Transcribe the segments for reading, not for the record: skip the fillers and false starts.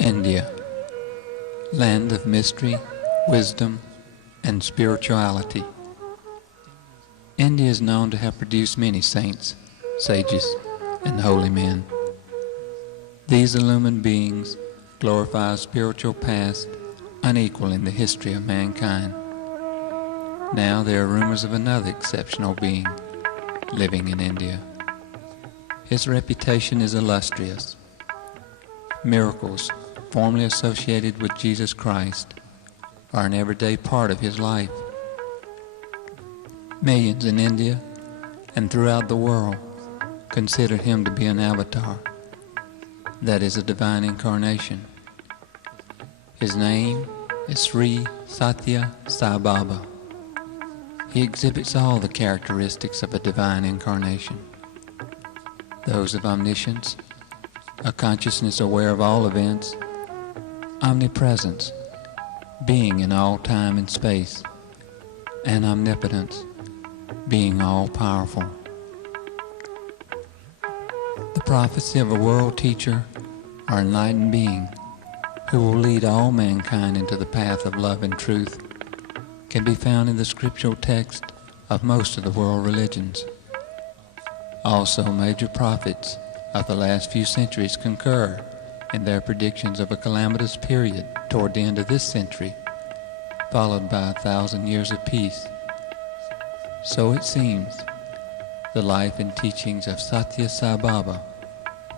India, land of mystery, wisdom, and spirituality. India is known to have produced many saints, sages, and holy men. These illumined beings glorify a spiritual past unequal in the history of mankind. Now there are rumors of another exceptional being living in India. His reputation is illustrious. Miracles formerly associated with Jesus Christ are an everyday part of his life. Millions in India and throughout the world consider him to be an avatar, that is, a divine incarnation. His name is Sri Sathya Sai Baba. He exhibits all the characteristics of a divine incarnation. Those of omniscience, a consciousness aware of all events, omnipresence, being in all time and space, and omnipotence, being all-powerful. The prophecy of a world teacher or enlightened being who will lead all mankind into the path of love and truth can be found in the scriptural text of most of the world religions. Also, major prophets of the last few centuries concur in their predictions of a calamitous period toward the end of this century, followed by 1,000 years of peace. So it seems, the life and teachings of Sathya Sai Baba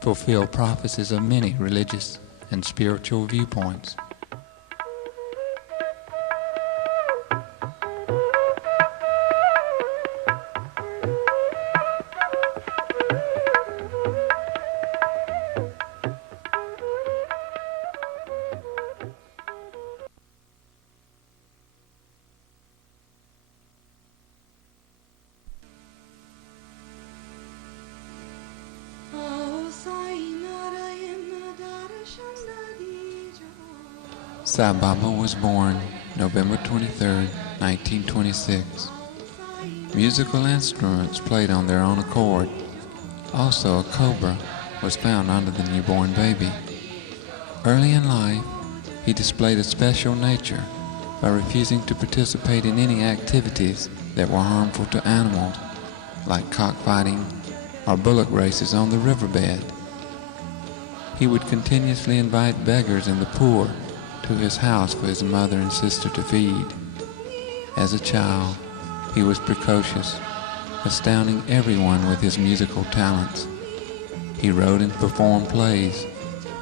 fulfill prophecies of many religious and spiritual viewpoints. Sai Baba was born November 23, 1926. Musical instruments played on their own accord. Also, a cobra was found under the newborn baby. Early in life, he displayed a special nature by refusing to participate in any activities that were harmful to animals, like cockfighting or bullock races on the riverbed. He would continuously invite beggars and the poor to his house for his mother and sister to feed. As a child, he was precocious, astounding everyone with his musical talents. He wrote and performed plays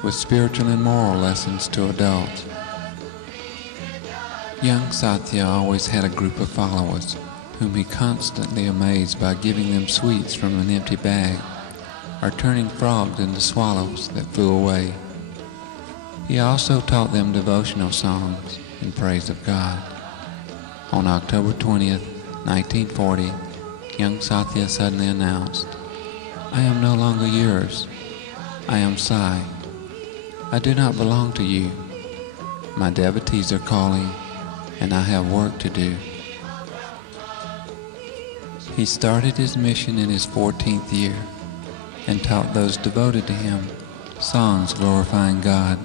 with spiritual and moral lessons to adults. Young Sathya always had a group of followers whom he constantly amazed by giving them sweets from an empty bag or turning frogs into swallows that flew away. He also taught them devotional songs in praise of God. On October 20th, 1940, young Sathya suddenly announced, "I am no longer yours. I am Sai. I do not belong to you. My devotees are calling, and I have work to do." He started his mission in his 14th year and taught those devoted to him songs glorifying God.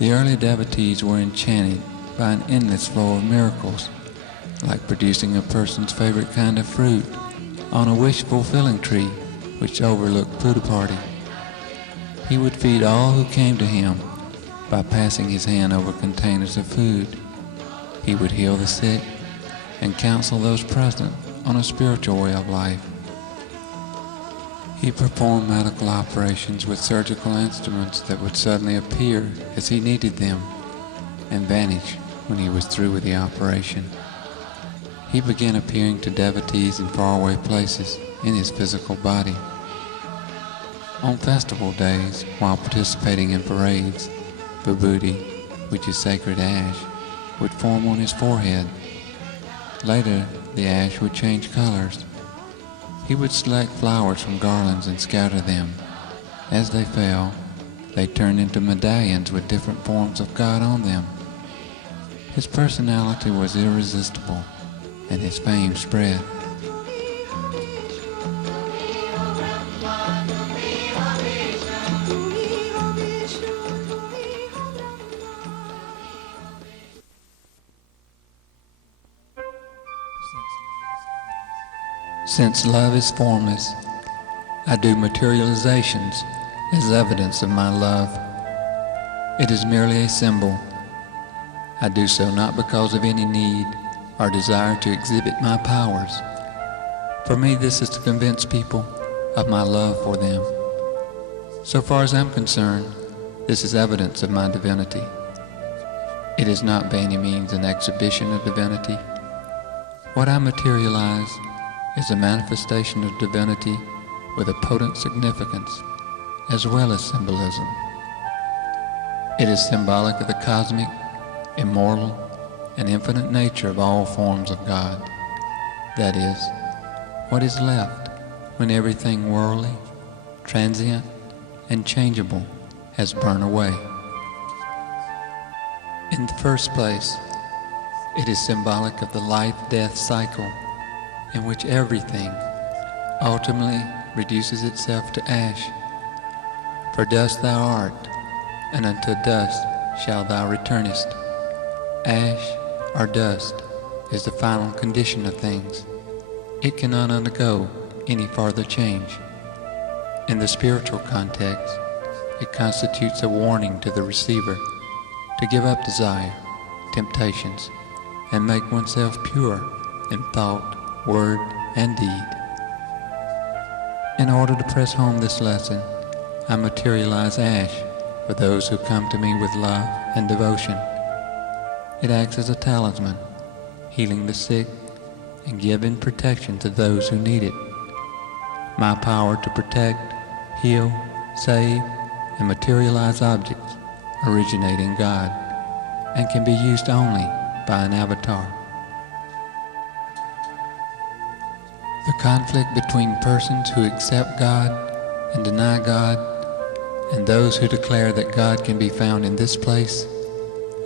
The early devotees were enchanted by an endless flow of miracles, like producing a person's favorite kind of fruit on a wish-fulfilling tree which overlooked Puttaparthi. He would feed all who came to him by passing his hand over containers of food. He would heal the sick and counsel those present on a spiritual way of life. He performed medical operations with surgical instruments that would suddenly appear as he needed them and vanish when he was through with the operation. He began appearing to devotees in faraway places in his physical body. On festival days, while participating in parades, vibhuti, which is sacred ash, would form on his forehead. Later, the ash would change colors. He would select flowers from garlands and scatter them. As they fell, they turned into medallions with different forms of God on them. His personality was irresistible, and his fame spread. Since love is formless, I do materializations as evidence of my love. It is merely a symbol. I do so not because of any need or desire to exhibit my powers. For me, this is to convince people of my love for them. So far as I'm concerned, this is evidence of my divinity. It is not by any means an exhibition of divinity. What I materialize is a manifestation of divinity with a potent significance as well as symbolism. It is symbolic of the cosmic, immortal, and infinite nature of all forms of God. That is, what is left when everything worldly, transient, and changeable has burned away. In the first place, it is symbolic of the life-death cycle in which everything ultimately reduces itself to ash. For dust thou art, and unto dust shalt thou returnest. Ash, or dust, is the final condition of things. It cannot undergo any farther change. In the spiritual context, it constitutes a warning to the receiver to give up desire, temptations, and make oneself pure in thought, word, and deed. In order to press home this lesson, I materialize ash for those who come to me with love and devotion. It acts as a talisman, healing the sick and giving protection to those who need it. My power to protect, heal, save, and materialize objects originate in God and can be used only by an avatar. The conflict between persons who accept God and deny God, and those who declare that God can be found in this place,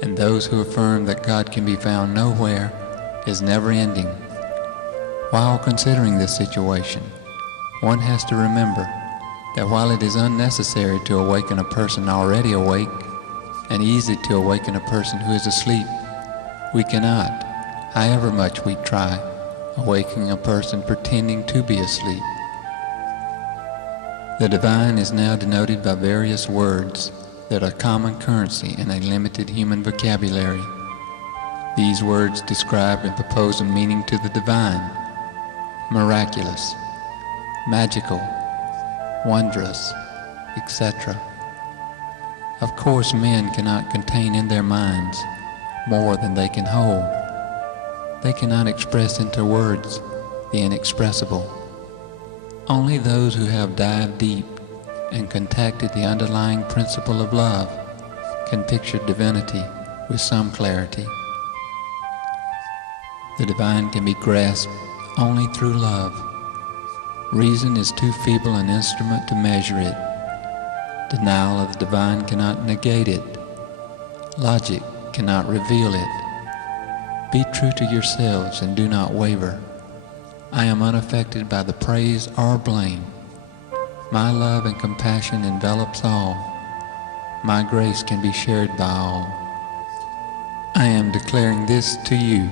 and those who affirm that God can be found nowhere, is never-ending. While considering this situation, one has to remember that while it is unnecessary to awaken a person already awake, and easy to awaken a person who is asleep, we cannot, however much we try, awaken a person pretending to be asleep. The divine is now denoted by various words that are common currency in a limited human vocabulary. These words describe and propose a meaning to the divine: miraculous, magical, wondrous, etc. Of course, men cannot contain in their minds more than they can hold. They cannot express into words the inexpressible. Only those who have dived deep and contacted the underlying principle of love can picture divinity with some clarity. The divine can be grasped only through love. Reason is too feeble an instrument to measure it. Denial of the divine cannot negate it. Logic cannot reveal it. Be true to yourselves and do not waver. I am unaffected by the praise or blame. My love and compassion envelops all. My grace can be shared by all. I am declaring this to you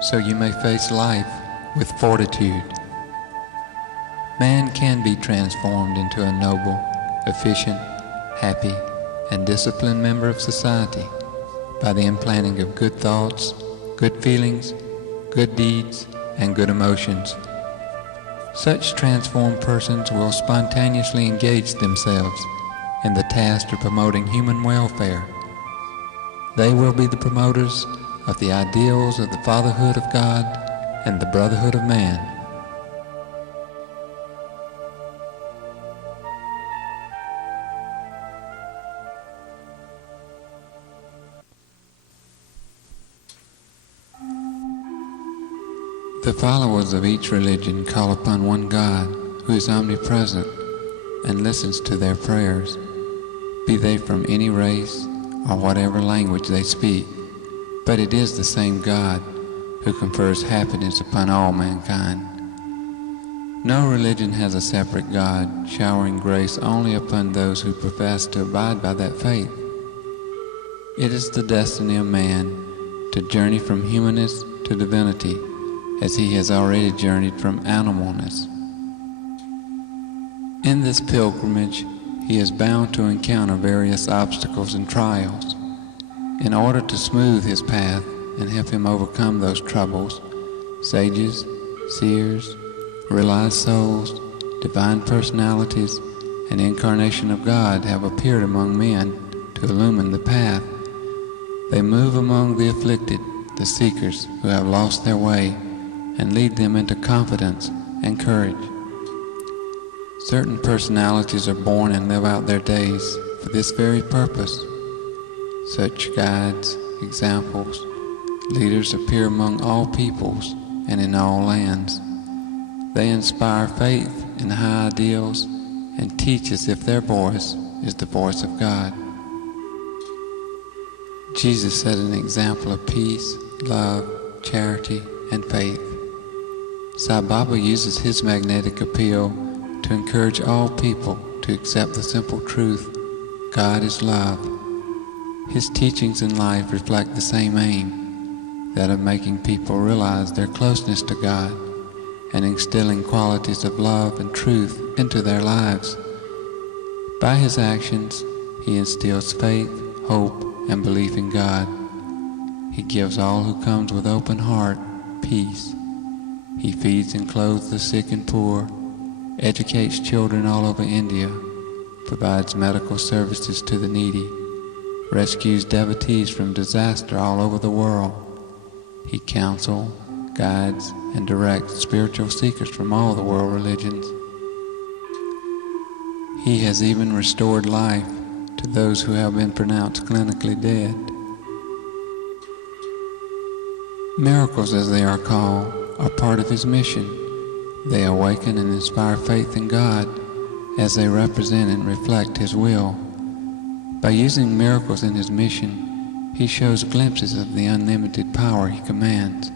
so you may face life with fortitude. Man can be transformed into a noble, efficient, happy, and disciplined member of society by the implanting of good thoughts, good feelings, good deeds, and good emotions. Such transformed persons will spontaneously engage themselves in the task of promoting human welfare. They will be the promoters of the ideals of the fatherhood of God and the brotherhood of man. The followers of each religion call upon one God who is omnipresent and listens to their prayers, be they from any race or whatever language they speak. But it is the same God who confers happiness upon all mankind. No religion has a separate God showering grace only upon those who profess to abide by that faith. It is the destiny of man to journey from humanness to divinity as he has already journeyed from animalness. In this pilgrimage, he is bound to encounter various obstacles and trials. In order to smooth his path and help him overcome those troubles, sages, seers, realized souls, divine personalities, and incarnation of God have appeared among men to illumine the path. They move among the afflicted, the seekers who have lost their way, and lead them into confidence and courage. Certain personalities are born and live out their days for this very purpose. Such guides, examples, leaders appear among all peoples and in all lands. They inspire faith in high ideals and teach as if their voice is the voice of God. Jesus set an example of peace, love, charity, and faith. Sai Baba uses his magnetic appeal to encourage all people to accept the simple truth, God is love. His teachings in life reflect the same aim, that of making people realize their closeness to God and instilling qualities of love and truth into their lives. By his actions, he instills faith, hope, and belief in God. He gives all who comes with open heart peace. He feeds and clothes the sick and poor, educates children all over India, provides medical services to the needy, rescues devotees from disaster all over the world. He counsels, guides, and directs spiritual seekers from all the world religions. He has even restored life to those who have been pronounced clinically dead. Miracles, as they are called, are part of his mission. They awaken and inspire faith in God as they represent and reflect his will. By using miracles in his mission, he shows glimpses of the unlimited power he commands.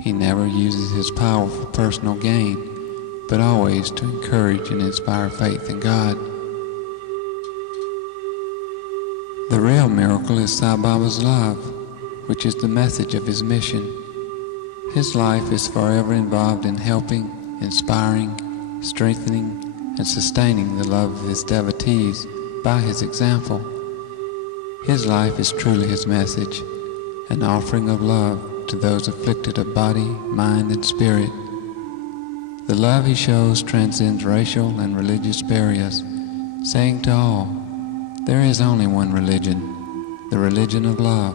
He never uses his power for personal gain, but always to encourage and inspire faith in God. The real miracle is Sai Baba's love, which is the message of his mission. His life is forever involved in helping, inspiring, strengthening, and sustaining the love of his devotees by his example. His life is truly his message, an offering of love to those afflicted of body, mind, and spirit. The love he shows transcends racial and religious barriers, saying to all, there is only one religion, the religion of love.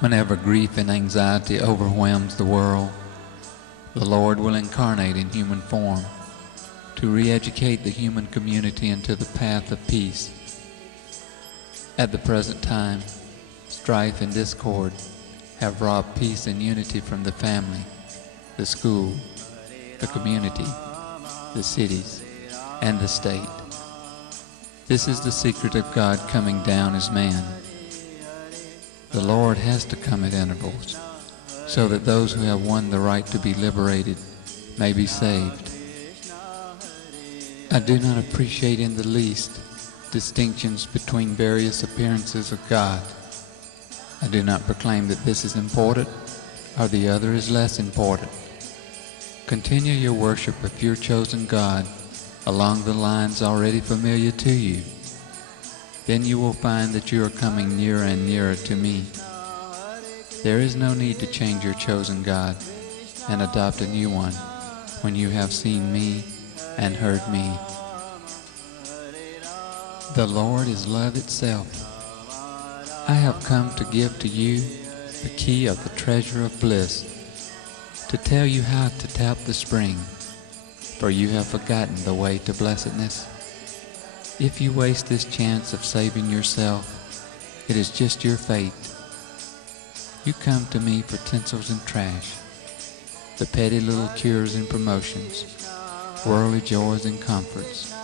Whenever grief and anxiety overwhelms the world, the Lord will incarnate in human form to re-educate the human community into the path of peace. At the present time, strife and discord have robbed peace and unity from the family, the school, the community, the cities, and the state. This is the secret of God coming down as man. The Lord has to come at intervals, so that those who have won the right to be liberated may be saved. I do not appreciate in the least distinctions between various appearances of God. I do not proclaim that this is important or the other is less important. Continue your worship of your chosen God along the lines already familiar to you. Then you will find that you are coming nearer and nearer to me. There is no need to change your chosen God and adopt a new one when you have seen me and heard me. The Lord is love itself. I have come to give to you the key of the treasure of bliss, to tell you how to tap the spring, for you have forgotten the way to blessedness. If you waste this chance of saving yourself, it is just your fate. You come to me for tinsels and trash, the petty little cures and promotions, worldly joys and comforts.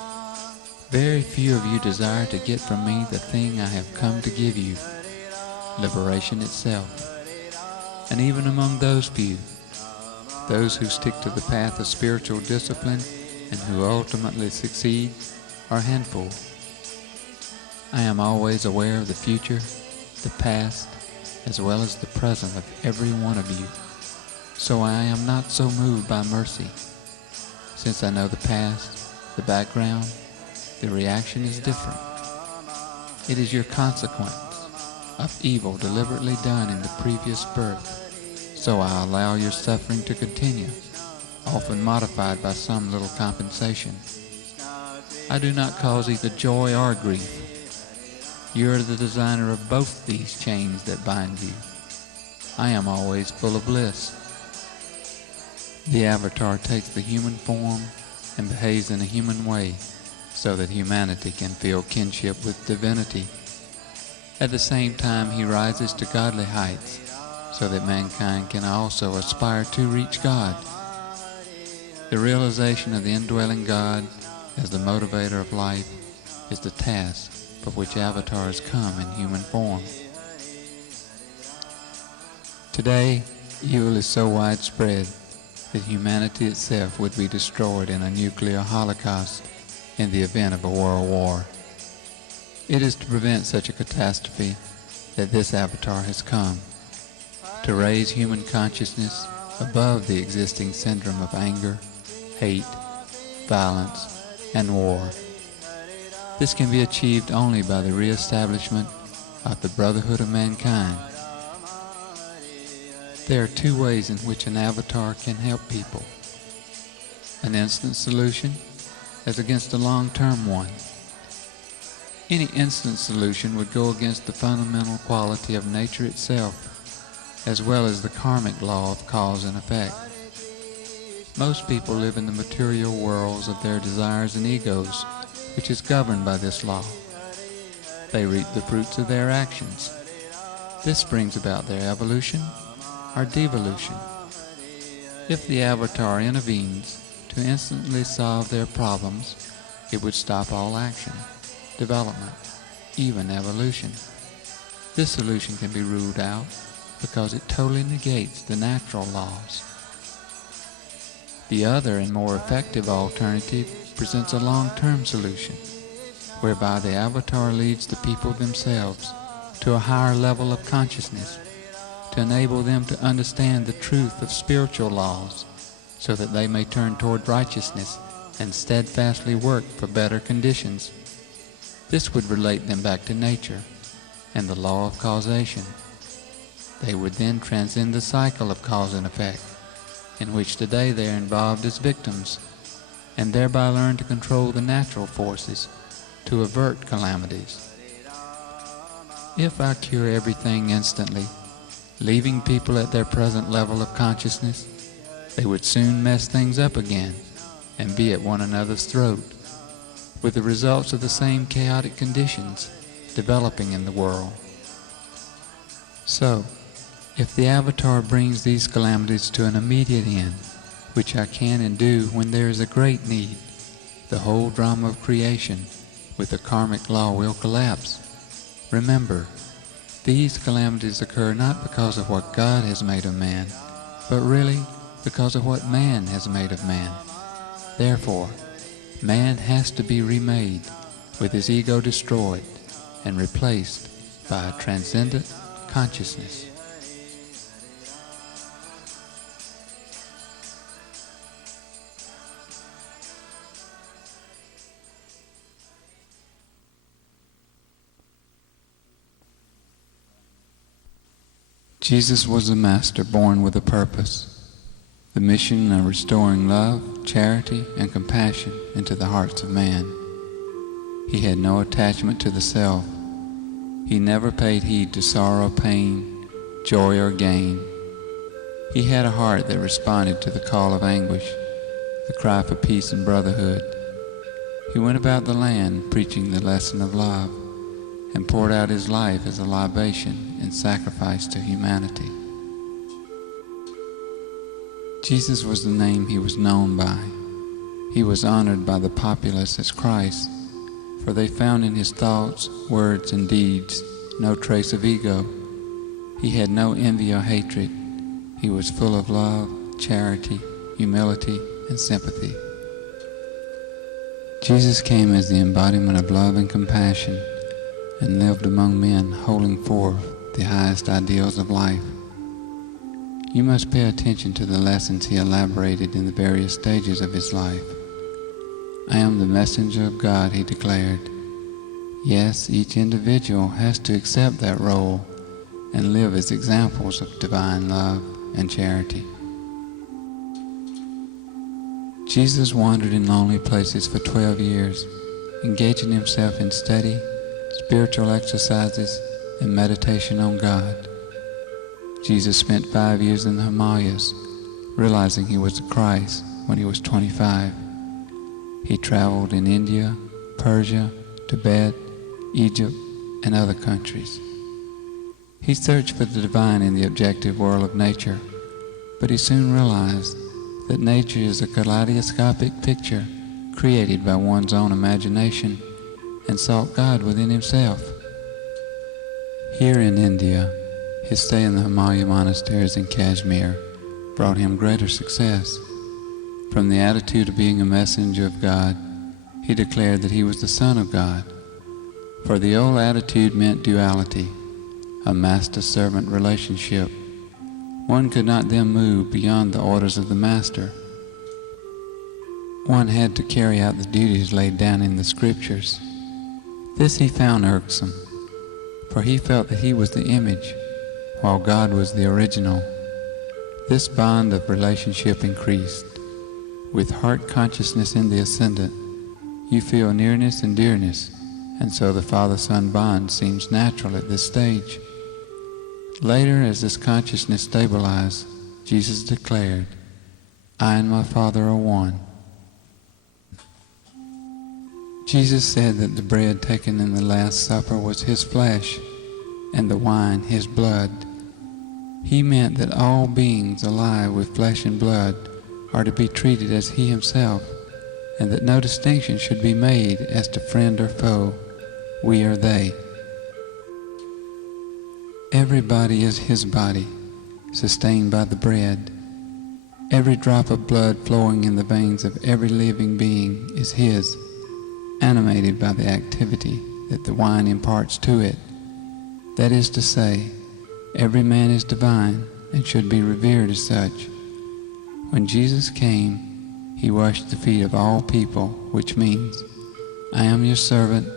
Very few of you desire to get from me the thing I have come to give you, liberation itself. And even among those few, those who stick to the path of spiritual discipline and who ultimately succeed, are a handful. I am always aware of the future, the past, as well as the present of every one of you, so I am not so moved by mercy. Since I know the past, the background, the reaction is different. It is your consequence of evil deliberately done in the previous birth, so I allow your suffering to continue, often modified by some little compensation. I do not cause either joy or grief. You are the designer of both these chains that bind you. I am always full of bliss. The avatar takes the human form and behaves in a human way so that humanity can feel kinship with divinity. At the same time, he rises to godly heights so that mankind can also aspire to reach God. The realization of the indwelling God as the motivator of life is the task for which avatars come in human form. Today, evil is so widespread that humanity itself would be destroyed in a nuclear holocaust in the event of a world war. It is to prevent such a catastrophe that this avatar has come, to raise human consciousness above the existing syndrome of anger, hate, violence, and war. This can be achieved only by the re-establishment of the brotherhood of mankind. There are two ways in which an avatar can help people: an instant solution as against a long-term one. Any instant solution would go against the fundamental quality of nature itself, as well as the karmic law of cause and effect. Most people live in the material worlds of their desires and egos, which is governed by this law. They reap the fruits of their actions. This brings about their evolution or devolution. If the avatar intervenes to instantly solve their problems, it would stop all action, development, even evolution. This solution can be ruled out because it totally negates the natural laws. The other and more effective alternative presents a long-term solution, whereby the avatar leads the people themselves to a higher level of consciousness, to enable them to understand the truth of spiritual laws, so that they may turn toward righteousness and steadfastly work for better conditions. This would relate them back to nature and the law of causation. They would then transcend the cycle of cause and effect, in which today they are involved as victims, and thereby learn to control the natural forces to avert calamities. If I cure everything instantly, Leaving people at their present level of consciousness, they would soon mess things up again and be at one another's throat, with the results of the same chaotic conditions developing in the world. So, if the Avatar brings these calamities to an immediate end, which I can and do when there is a great need, the whole drama of creation with the karmic law will collapse. Remember, these calamities occur not because of what God has made of man, but really because of what man has made of man. Therefore, man has to be remade, with his ego destroyed and replaced by a transcendent consciousness. Jesus was a master born with a purpose, the mission of restoring love, charity, and compassion into the hearts of man. He had no attachment to the self. He never paid heed to sorrow, pain, joy, or gain. He had a heart that responded to the call of anguish, the cry for peace and brotherhood. He went about the land preaching the lesson of love, and poured out his life as a libation and sacrifice to humanity. Jesus was the name he was known by. He was honored by the populace as Christ, for they found in his thoughts, words, and deeds no trace of ego. He had no envy or hatred. He was full of love, charity, humility, and sympathy. Jesus came as the embodiment of love and compassion, and lived among men holding forth the highest ideals of life. You must pay attention to the lessons he elaborated in the various stages of his life. I am the messenger of God, he declared. Yes, each individual has to accept that role and live as examples of divine love and charity. Jesus wandered in lonely places for 12 years, engaging himself in study, spiritual exercises, and meditation on God. Jesus spent 5 years in the Himalayas, realizing he was the Christ when he was 25. He traveled in India, Persia, Tibet, Egypt, and other countries. He searched for the divine in the objective world of nature, but he soon realized that nature is a kaleidoscopic picture created by one's own imagination, and sought God within himself. Here in India, his stay in the Himalaya monasteries in Kashmir brought him greater success. From the attitude of being a messenger of God, he declared that he was the Son of God. For the old attitude meant duality, a master-servant relationship. One could not then move beyond the orders of the master. One had to carry out the duties laid down in the scriptures. This he found irksome, for he felt that he was the image, while God was the original. This bond of relationship increased. With heart consciousness in the ascendant, you feel nearness and dearness, and so the Father-Son bond seems natural at this stage. Later, as this consciousness stabilized, Jesus declared, "I and my Father are one." Jesus said that the bread taken in the Last Supper was his flesh, and the wine his blood. He meant that all beings alive with flesh and blood are to be treated as he himself, and that no distinction should be made as to friend or foe, we or they. Every body is his body, sustained by the bread. Every drop of blood flowing in the veins of every living being is his, animated by the activity that the wine imparts to it. That is to say, every man is divine and should be revered as such. When Jesus came, he washed the feet of all people, which means, I am your servant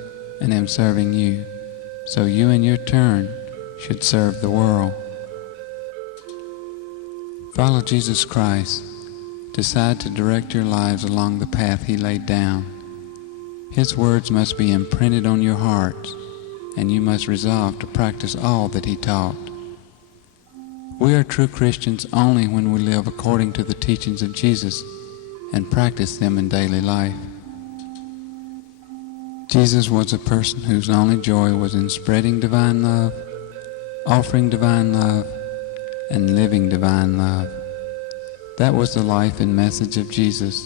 and am serving you, so you in your turn should serve the world. Follow Jesus Christ. Decide to direct your lives along the path he laid down. His words must be imprinted on your hearts, and you must resolve to practice all that he taught. We are true Christians only when we live according to the teachings of Jesus and practice them in daily life. Jesus was a person whose only joy was in spreading divine love, offering divine love, and living divine love. That was the life and message of Jesus.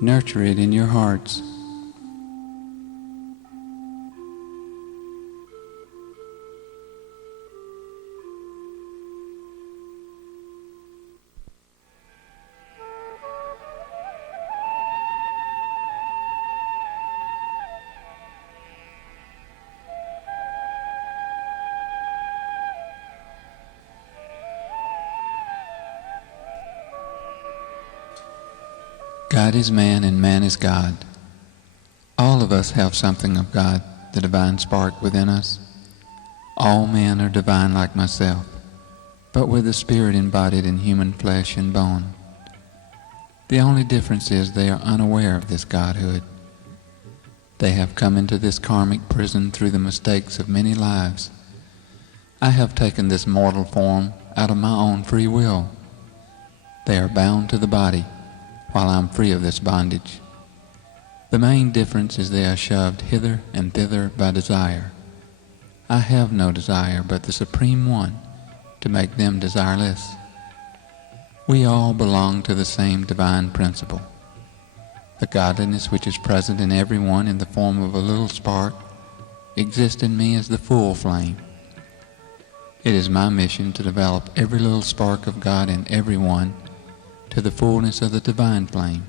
Nurture it in your hearts. God is man and man is God. All of us have something of God, the divine spark within us. All men are divine like myself, but with a spirit embodied in human flesh and bone. The only difference is they are unaware of this godhood. They have come into this karmic prison through the mistakes of many lives. I have taken this mortal form out of my own free will. They are bound to the body, while I am free of this bondage. The main difference is they are shoved hither and thither by desire. I have no desire but the Supreme One to make them desireless. We all belong to the same divine principle. The godliness which is present in everyone in the form of a little spark exists in me as the full flame. It is my mission to develop every little spark of God in everyone to the fullness of the divine flame.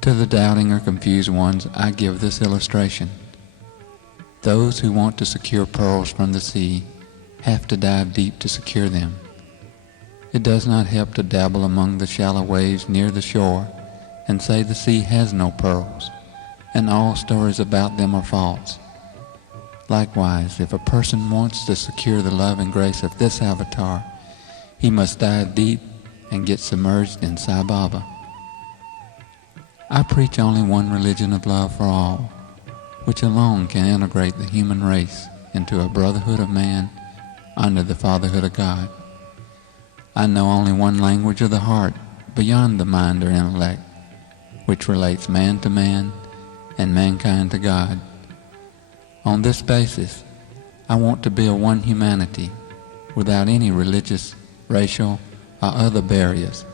To the doubting or confused ones, I give this illustration. Those who want to secure pearls from the sea have to dive deep to secure them. It does not help to dabble among the shallow waves near the shore and say the sea has no pearls, and all stories about them are false. Likewise, if a person wants to secure the love and grace of this avatar, he must dive deep and get submerged in Sai Baba. I preach only one religion of love for all, which alone can integrate the human race into a brotherhood of man under the fatherhood of God. I know only one language of the heart beyond the mind or intellect, which relates man to man and mankind to God. On this basis, I want to build one humanity without any religious, racial, or other barriers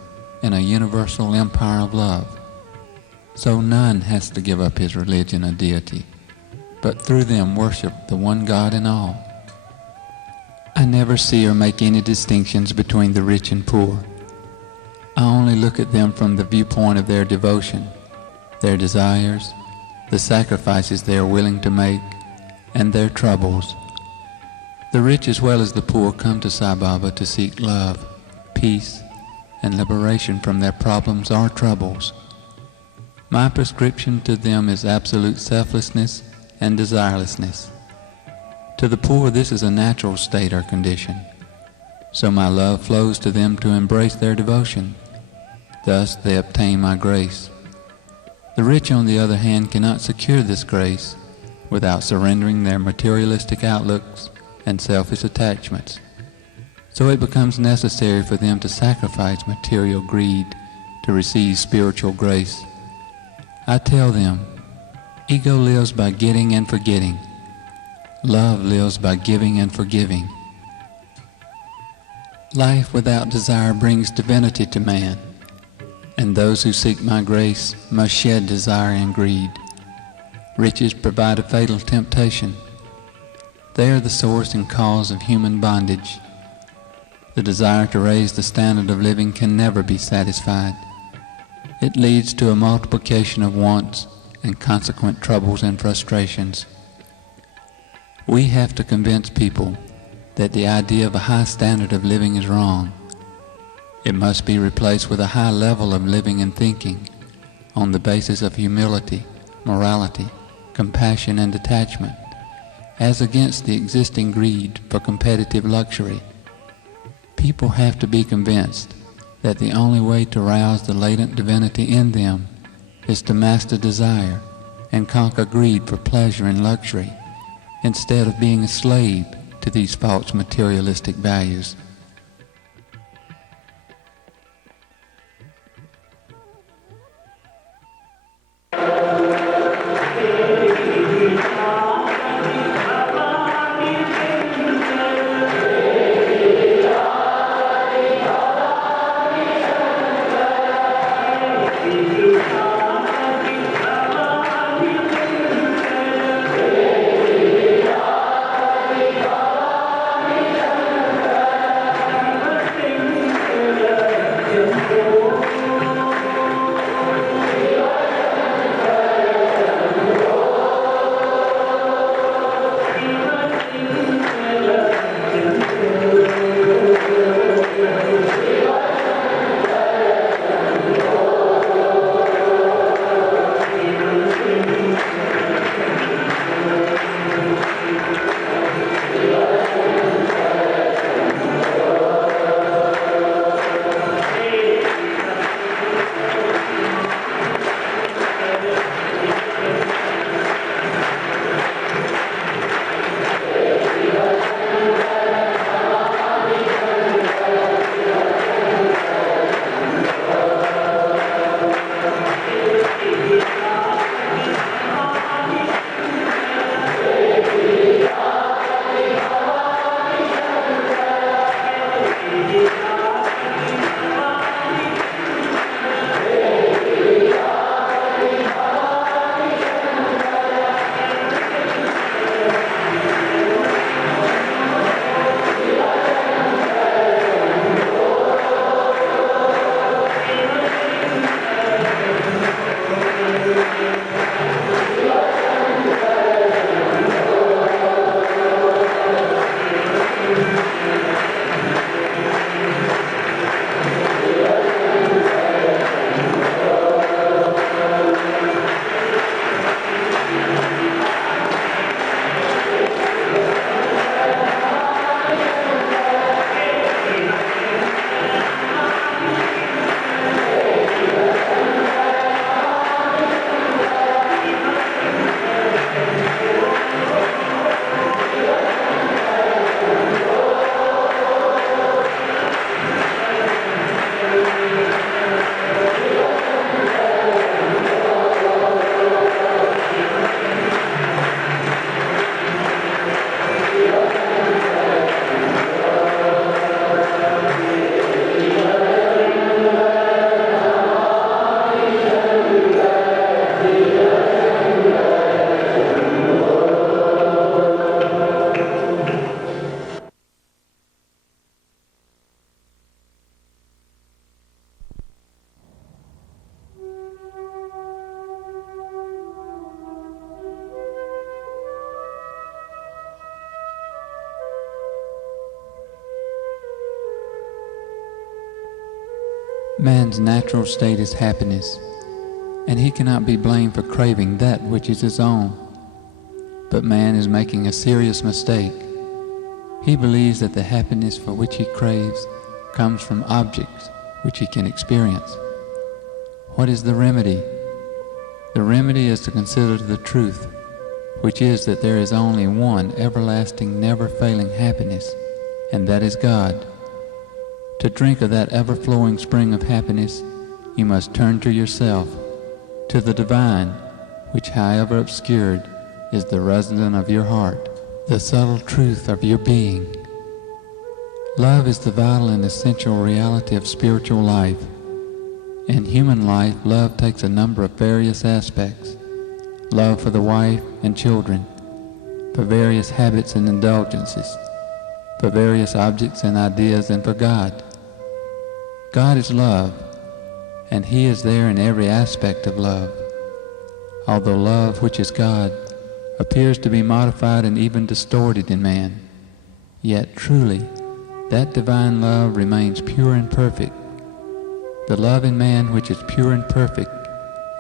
in a universal empire of love. So none has to give up his religion or deity, but through them worship the one God in all. I never see or make any distinctions between the rich and poor. I only look at them from the viewpoint of their devotion, their desires, the sacrifices they are willing to make, and their troubles. The rich as well as the poor come to Sai Baba to seek love, peace, and liberation from their problems or troubles. My prescription to them is absolute selflessness and desirelessness. To the poor, this is a natural state or condition, so my love flows to them to embrace their devotion. Thus they obtain my grace. The rich, on the other hand, cannot secure this grace without surrendering their materialistic outlooks and selfish attachments. So it becomes necessary for them to sacrifice material greed to receive spiritual grace. I tell them, ego lives by getting and forgetting. Love lives by giving and forgiving. Life without desire brings divinity to man, and those who seek my grace must shed desire and greed. Riches provide a fatal temptation. They are the source and cause of human bondage. The desire to raise the standard of living can never be satisfied. It leads to a multiplication of wants and consequent troubles and frustrations. We have to convince people that the idea of a high standard of living is wrong. It must be replaced with a high level of living and thinking on the basis of humility, morality, compassion, and detachment, as against the existing greed for competitive luxury. People have to be convinced that the only way to rouse the latent divinity in them is to master desire and conquer greed for pleasure and luxury, instead of being a slave to these false materialistic values. Man's natural state is happiness, and he cannot be blamed for craving that which is his own. But man is making a serious mistake. He believes that the happiness for which he craves comes from objects which he can experience. What is the remedy? The remedy is to consider the truth, which is that there is only one everlasting, never-failing happiness, and that is God. To drink of that ever-flowing spring of happiness, you must turn to yourself, to the divine, which, however obscured, is the resident of your heart, the subtle truth of your being. Love is the vital and essential reality of spiritual life. In human life, love takes a number of various aspects. Love for the wife and children, for various habits and indulgences, for various objects and ideas, and for God. God is love, and He is there in every aspect of love. Although love, which is God, appears to be modified and even distorted in man, yet truly that divine love remains pure and perfect. The love in man which is pure and perfect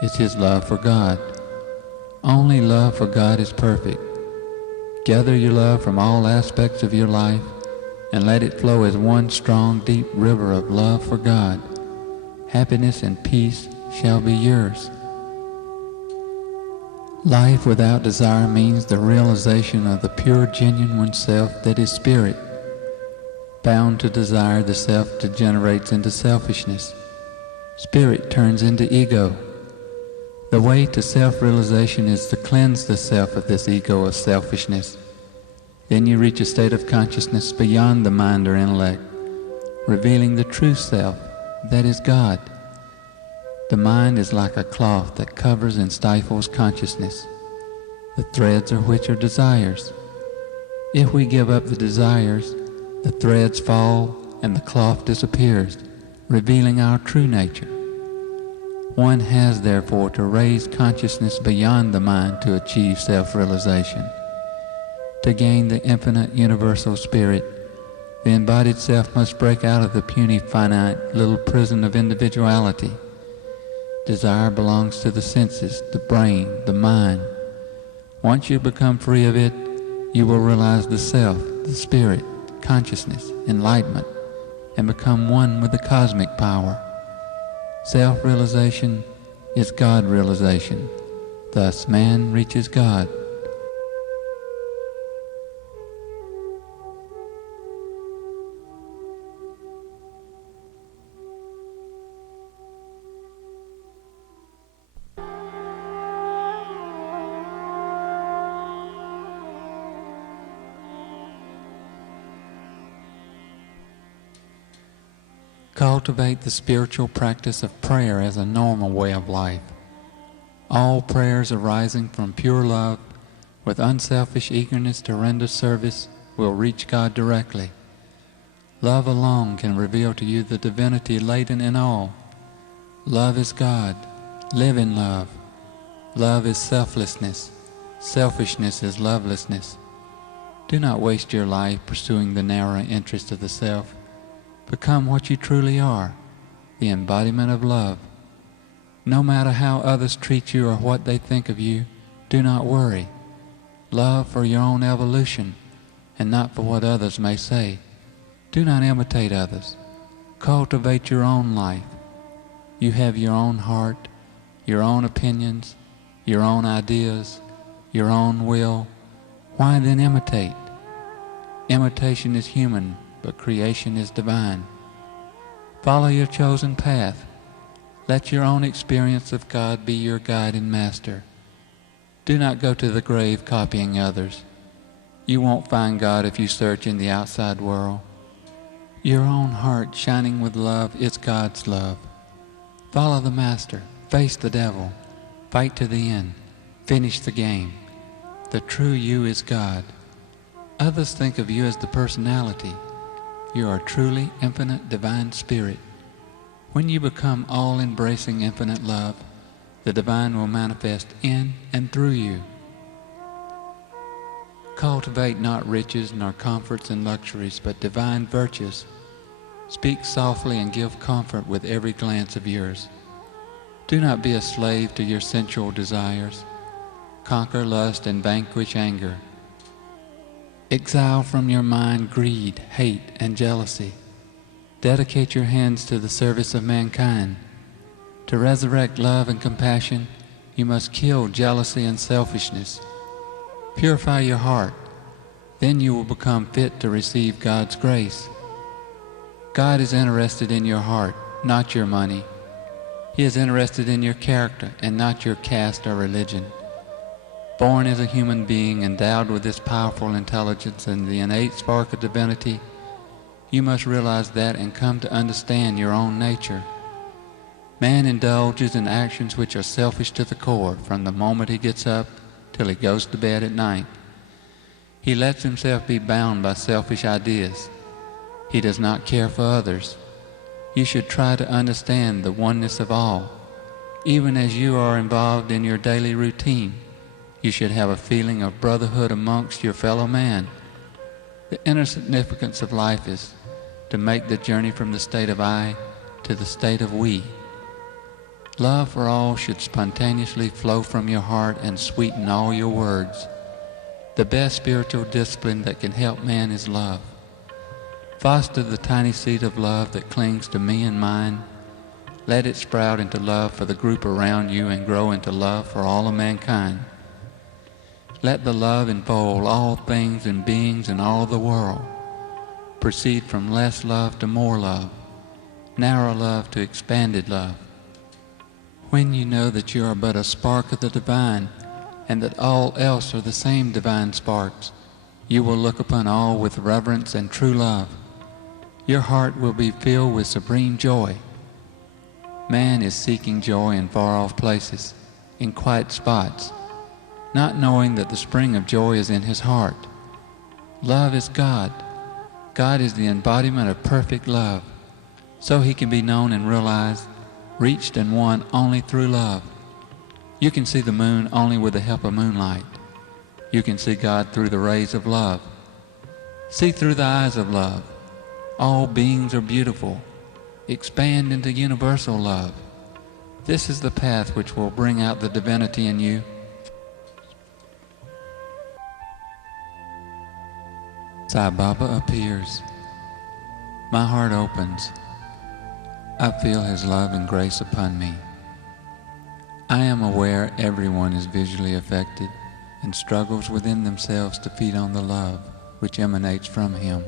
is his love for God. Only love for God is perfect. Gather your love from all aspects of your life and let it flow as one strong, deep river of love for God. Happiness and peace shall be yours. Life without desire means the realization of the pure, genuine self that is spirit. Bound to desire, the self degenerates into selfishness. Spirit turns into ego. The way to self-realization is to cleanse the self of this ego of selfishness. Then you reach a state of consciousness beyond the mind or intellect, revealing the true self, that is God. The mind is like a cloth that covers and stifles consciousness, the threads of which are desires. If we give up the desires, the threads fall and the cloth disappears, revealing our true nature. One has therefore to raise consciousness beyond the mind to achieve self-realization. To gain the infinite universal spirit, the embodied self must break out of the puny finite little prison of individuality. Desire belongs to the senses, the brain, the mind. Once you become free of it, you will realize the self, the spirit, consciousness, enlightenment, and become one with the cosmic power. Self-realization is God-realization. Thus man reaches God. Cultivate the spiritual practice of prayer as a normal way of life. All prayers arising from pure love, with unselfish eagerness to render service, will reach God directly. Love alone can reveal to you the divinity latent in all. Love is God. Live in love. Love is selflessness. Selfishness is lovelessness. Do not waste your life pursuing the narrow interest of the self. Become what you truly are, the embodiment of love. No matter how others treat you or what they think of you, do not worry. Love for your own evolution and not for what others may say. Do not imitate others. Cultivate your own life. You have your own heart, your own opinions, your own ideas, your own will. Why then imitate? Imitation is human, but creation is divine. Follow your chosen path. Let your own experience of God be your guide and master. Do not go to the grave copying others. You won't find God if you search in the outside world. Your own heart shining with love is God's love. Follow the Master, face the devil, fight to the end, finish the game. The true you is God. Others think of you as the personality. You are truly infinite divine spirit. When you become all-embracing infinite love, the divine will manifest in and through you. Cultivate not riches nor comforts and luxuries, but divine virtues. Speak softly and give comfort with every glance of yours. Do not be a slave to your sensual desires. Conquer lust and vanquish anger. Exile from your mind greed, hate, and jealousy. Dedicate your hands to the service of mankind. To resurrect love and compassion, you must kill jealousy and selfishness. Purify your heart. Then you will become fit to receive God's grace. God is interested in your heart, not your money. He is interested in your character and not your caste or religion. Born as a human being endowed with this powerful intelligence and the innate spark of divinity, you must realize that and come to understand your own nature. Man indulges in actions which are selfish to the core from the moment he gets up till he goes to bed at night. He lets himself be bound by selfish ideas. He does not care for others. You should try to understand the oneness of all. Even as you are involved in your daily routine, you should have a feeling of brotherhood amongst your fellow man. The inner significance of life is to make the journey from the state of I to the state of we. Love for all should spontaneously flow from your heart and sweeten all your words. The best spiritual discipline that can help man is love. Foster the tiny seed of love that clings to me and mine. Let it sprout into love for the group around you and grow into love for all of mankind. Let the love enfold all things and beings in all the world. Proceed from less love to more love, narrow love to expanded love. When you know that you are but a spark of the divine, and that all else are the same divine sparks, you will look upon all with reverence and true love. Your heart will be filled with supreme joy. Man is seeking joy in far-off places, in quiet spots, not knowing that the spring of joy is in his heart. Love is God. God is the embodiment of perfect love, so he can be known and realized, reached and won only through love. You can see the moon only with the help of moonlight. You can see God through the rays of love. See through the eyes of love. All beings are beautiful. Expand into universal love. This is the path which will bring out the divinity in you. Sai Baba appears. My heart opens. I feel his love and grace upon me. I am aware everyone is visually affected and struggles within themselves to feed on the love which emanates from him.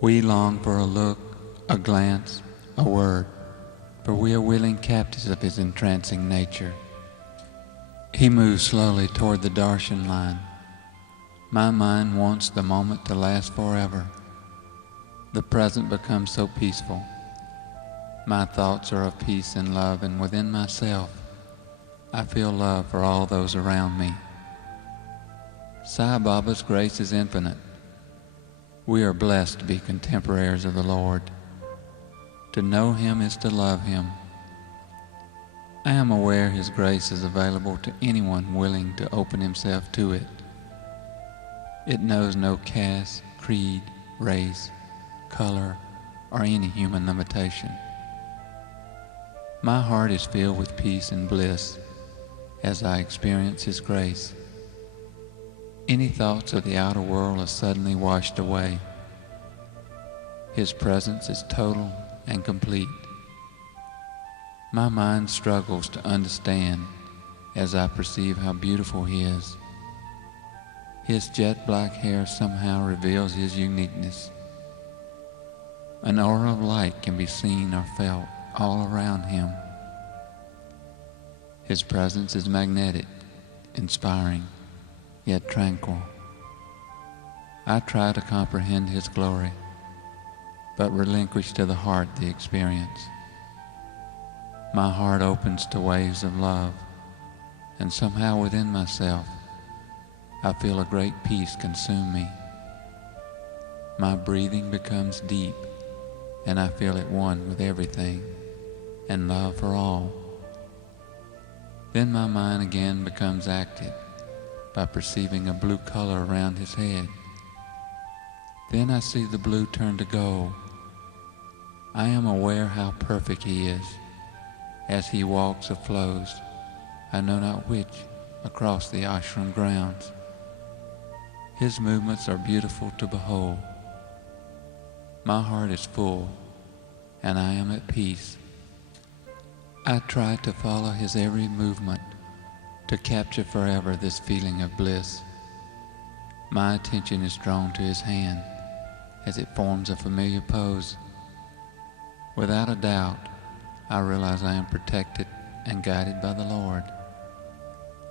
We long for a look, a glance, a word, for we are willing captives of his entrancing nature. He moves slowly toward the Darshan line. My mind wants the moment to last forever. The present becomes so peaceful. My thoughts are of peace and love, and within myself, I feel love for all those around me. Sai Baba's grace is infinite. We are blessed to be contemporaries of the Lord. To know him is to love him. I am aware his grace is available to anyone willing to open himself to it. It knows no caste, creed, race, color, or any human limitation. My heart is filled with peace and bliss as I experience his grace. Any thoughts of the outer world are suddenly washed away. His presence is total and complete. My mind struggles to understand as I perceive how beautiful he is. His jet black hair somehow reveals his uniqueness. An aura of light can be seen or felt all around him. His presence is magnetic, inspiring, yet tranquil. I try to comprehend his glory, but relinquish to the heart the experience. My heart opens to waves of love, and somehow within myself, I feel a great peace consume me. My breathing becomes deep, and I feel at one with everything, and love for all. Then my mind again becomes active by perceiving a blue color around his head. Then I see the blue turn to gold. I am aware how perfect he is. As he walks or flows, I know not which, across the ashram grounds. His movements are beautiful to behold. My heart is full, and I am at peace. I try to follow his every movement, to capture forever this feeling of bliss. My attention is drawn to his hand as it forms a familiar pose. Without a doubt, I realize I am protected and guided by the Lord.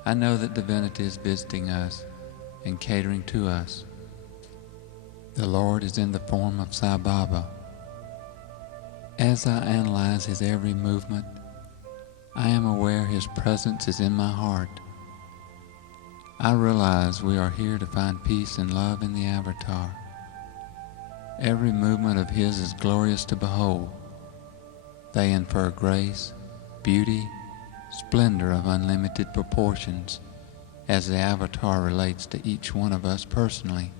I know that divinity is visiting us and catering to us. The Lord is in the form of Sai Baba. As I analyze his every movement, I am aware his presence is in my heart. I realize we are here to find peace and love in the avatar. Every movement of his is glorious to behold. They infer grace, beauty, splendor of unlimited proportions as the avatar relates to each one of us personally.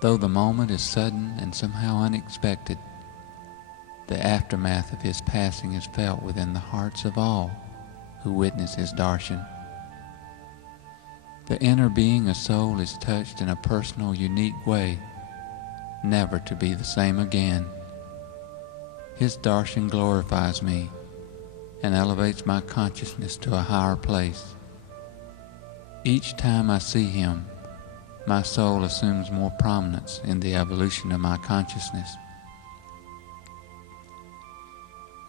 Though the moment is sudden and somehow unexpected, the aftermath of his passing is felt within the hearts of all who witness his darshan. The inner being of soul is touched in a personal, unique way, never to be the same again. His darshan glorifies me and elevates my consciousness to a higher place. Each time I see him, my soul assumes more prominence in the evolution of my consciousness.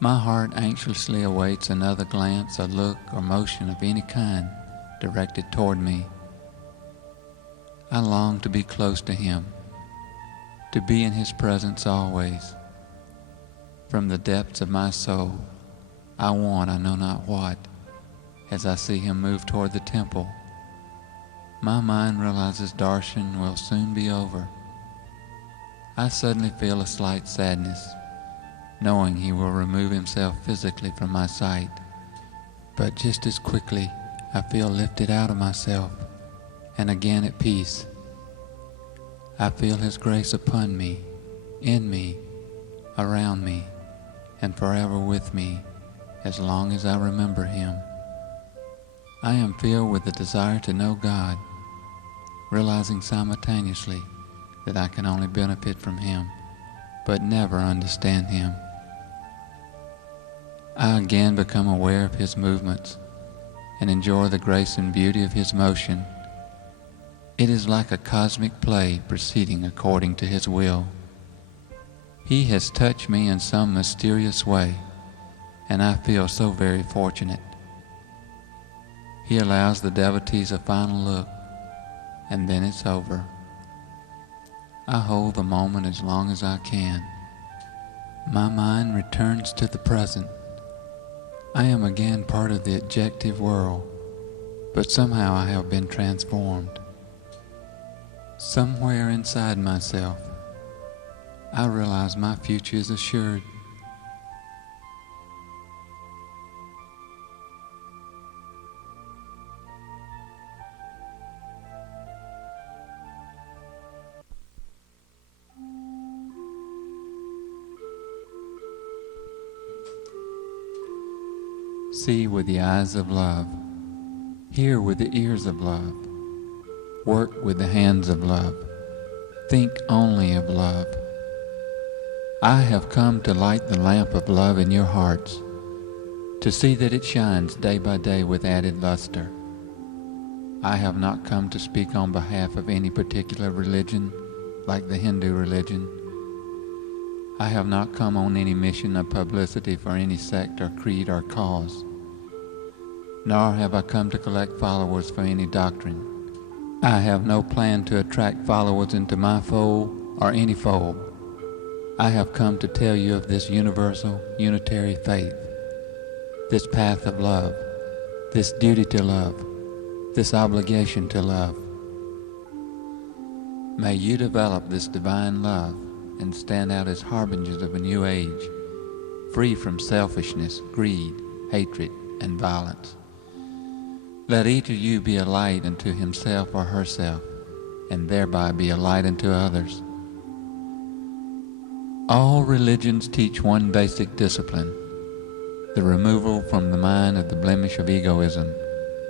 My heart anxiously awaits another glance, a look, or motion of any kind directed toward me. I long to be close to him, to be in his presence always. From the depths of my soul, I want I know not what, as I see him move toward the temple. My mind realizes Darshan will soon be over. I suddenly feel a slight sadness, knowing he will remove himself physically from my sight. But just as quickly, I feel lifted out of myself, and again at peace. I feel his grace upon me, in me, around me, and forever with me, as long as I remember him. I am filled with the desire to know God, realizing simultaneously that I can only benefit from him, but never understand him. I again become aware of his movements and enjoy the grace and beauty of his motion. It is like a cosmic play proceeding according to his will. He has touched me in some mysterious way, and I feel so very fortunate. He allows the devotees a final look, and then it's over. I hold the moment as long as I can. My mind returns to the present. I am again part of the objective world, but somehow I have been transformed. Somewhere inside myself, I realize my future is assured. See with the eyes of love, hear with the ears of love, work with the hands of love, think only of love. I have come to light the lamp of love in your hearts, to see that it shines day by day with added luster. I have not come to speak on behalf of any particular religion, like the Hindu religion. I have not come on any mission of publicity for any sect or creed or cause. Nor have I come to collect followers for any doctrine. I have no plan to attract followers into my fold or any fold. I have come to tell you of this universal, unitary faith, this path of love, this duty to love, this obligation to love. May you develop this divine love and stand out as harbingers of a new age, free from selfishness, greed, hatred, and violence. Let each of you be a light unto himself or herself, and thereby be a light unto others. All religions teach one basic discipline, the removal from the mind of the blemish of egoism,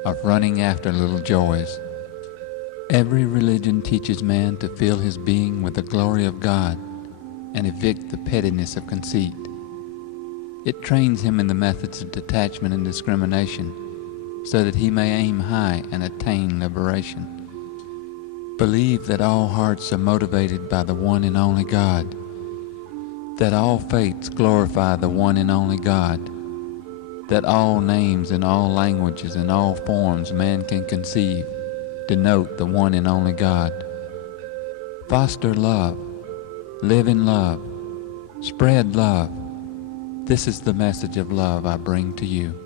of running after little joys. Every religion teaches man to fill his being with the glory of God and evict the pettiness of conceit. It trains him in the methods of detachment and discrimination, so that he may aim high and attain liberation. Believe that all hearts are motivated by the one and only God, that all faiths glorify the one and only God, that all names in all languages and all forms man can conceive denote the one and only God. Foster love, live in love, spread love. This is the message of love I bring to you.